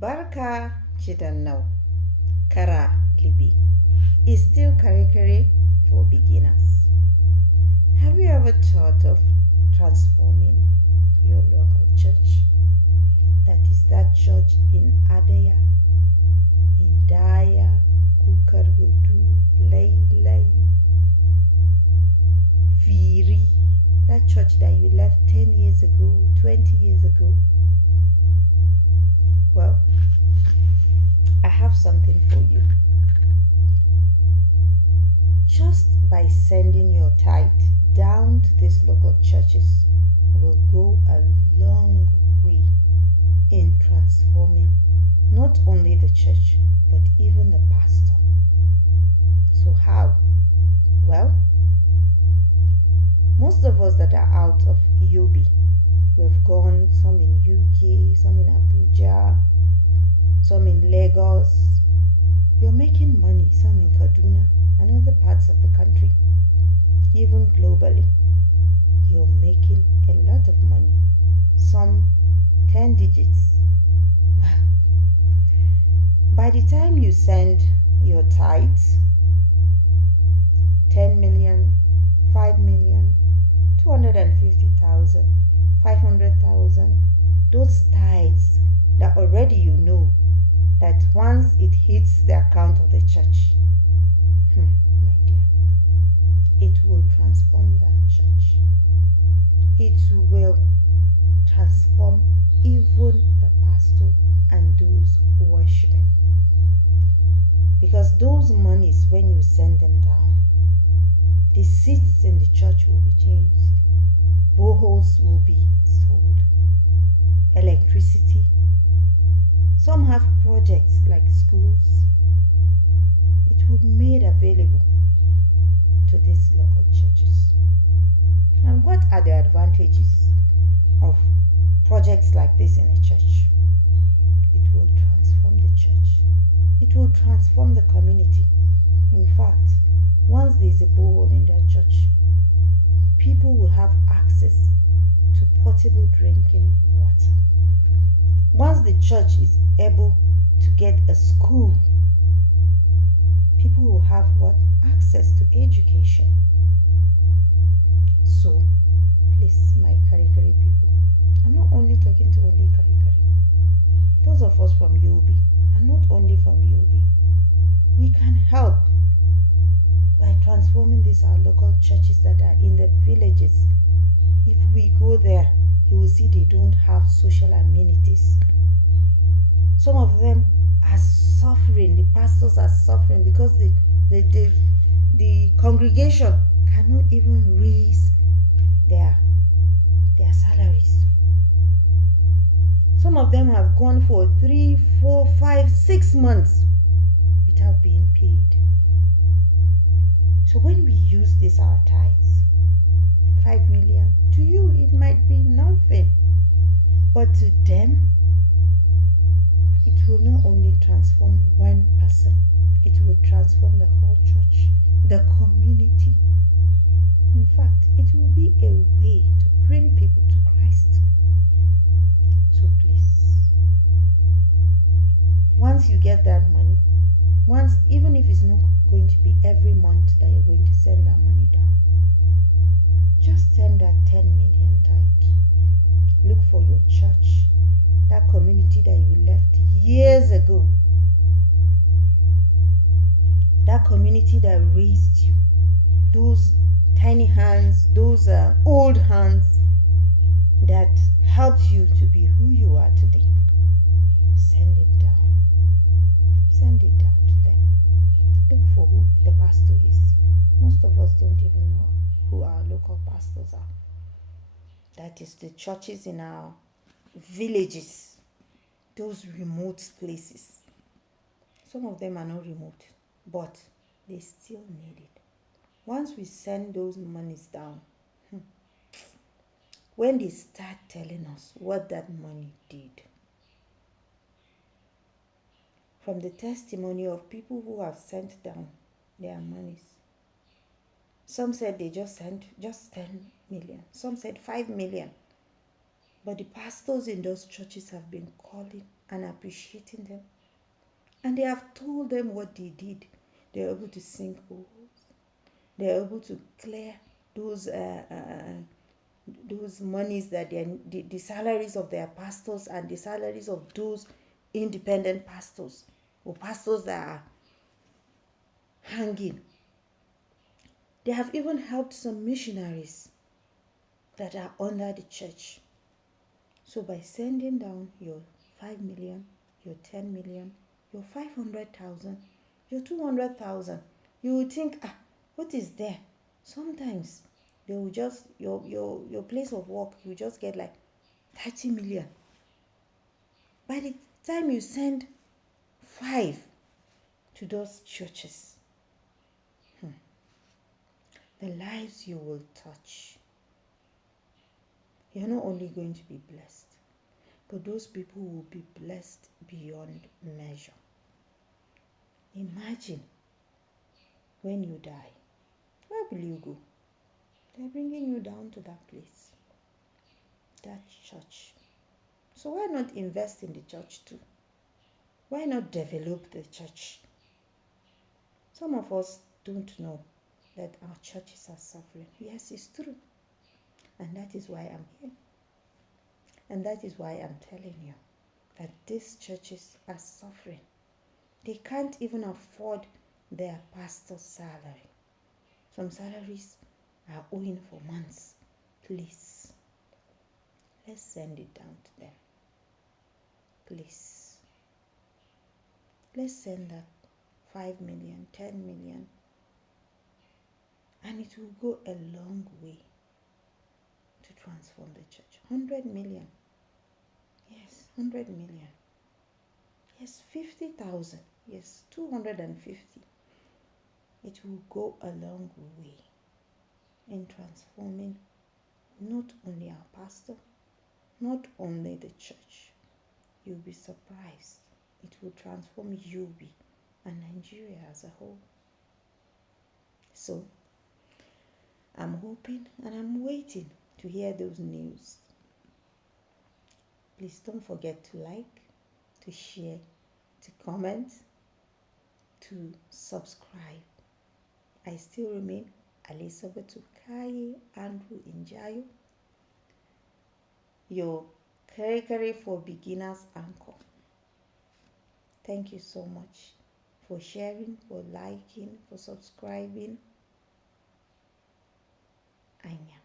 Barka Chidannau Kara Libi is still curriculum for beginners. Have you ever thought of transforming your local church? That is that church in Adaya, in Daya, Kukargudu, Lay, Viri, that church that you left 10 years ago, 20 years ago. Well, I have something for you. Just by sending your tithe down to these local churches will go a long way in transforming not only the church but even the pastor. So how? Well, most of us that are out of EOB, we've gone, some in UK, some in Abuja, some in Lagos. You're making money, some in Kaduna and other parts of the country. Even globally, you're making a lot of money, some 10 digits. By the time you send your tithes, 10 million, 5 million, 250,000, 500,000, those tithes that already you know that once it hits the account of the church, my dear, it will transform that church. It will transform even the pastor and those worshiping. Because those monies, when you send them down, the seats in the church will be changed. Boreholes will be installed. Electricity. Some have projects like schools. It will be made available to these local churches. And what are the advantages of projects like this in a church? It will transform the church. It will transform the community. In fact, once there is a borehole in that church, people will have access to potable drinking water. Once the church is able to get a school, people will have what? Access to education. So, please, my Karikari people, I'm not only talking to only Karikari. Those of us from UOB, and not only from UOB, we can help by transforming these our local churches that are in the villages. If we go there, you will see they don't have social amenities. Some of them are suffering. The pastors are suffering because the congregation cannot even raise their salaries. Some of them have gone for 3, 4, 5, 6 months without being paid. So when we use this our tithes, 5 million, to you it might be nothing, but to them it will not only transform one person, it will transform the whole church, the community. In fact, it will be a way to bring people to Christ. So please, once you get that money, even if it's not going to be every month that you're going to send that money down, just send that 10 million tithe. Look for your church, that community that you left years ago, that community that raised you, those tiny hands, those old hands that helped you to be who you are today. Send it down. Send it down to them. Look for who the pastor is. Most of us don't even know who our local pastors are. That is the churches in our villages, those remote places. Some of them are not remote, but they still need it. Once we send those monies down, when they start telling us what that money did, from the testimony of people who have sent down their monies, some said they just sent just 10 million. Some said 5 million. But the pastors in those churches have been calling and appreciating them. And they have told them what they did. They were able to sink holes. They were able to clear those monies that the salaries of their pastors and the salaries of those independent pastors or pastors that are hanging. They have even helped some missionaries that are under the church. So by sending down your 5 million, your 10 million, your 500,000, your 200,000, you will think, what is there? Sometimes they will just, your place of work, you just get like 30 million. By the time you send 5 to those churches, the lives you will touch, you're not only going to be blessed, but those people will be blessed beyond measure. Imagine when you die, where will you go? They're bringing you down to that place, that church. So why not invest in the church too? Why not develop the church? Some of us don't know that our churches are suffering. Yes, it's true. And that is why I'm here. And that is why I'm telling you that these churches are suffering. They can't even afford their pastor's salary. Some salaries are owing for months. Please, let's send it down to them. Please. Let's send that 5 million, 10 million, and it will go a long way to transform the church. 100 million. Yes, 100 million. Yes, 50,000. Yes, 250. It will go a long way in transforming not only our pastor, not only the church. You'll be surprised. It will transform UB and Nigeria as a whole. So, I'm hoping and I'm waiting to hear those news. Please don't forget to like, to share, to comment, to subscribe. I still remain Elizabeth Ukaye Andrew Injayo, your Kere for Beginners anchor. Thank you so much for sharing, for liking, for subscribing. Anya.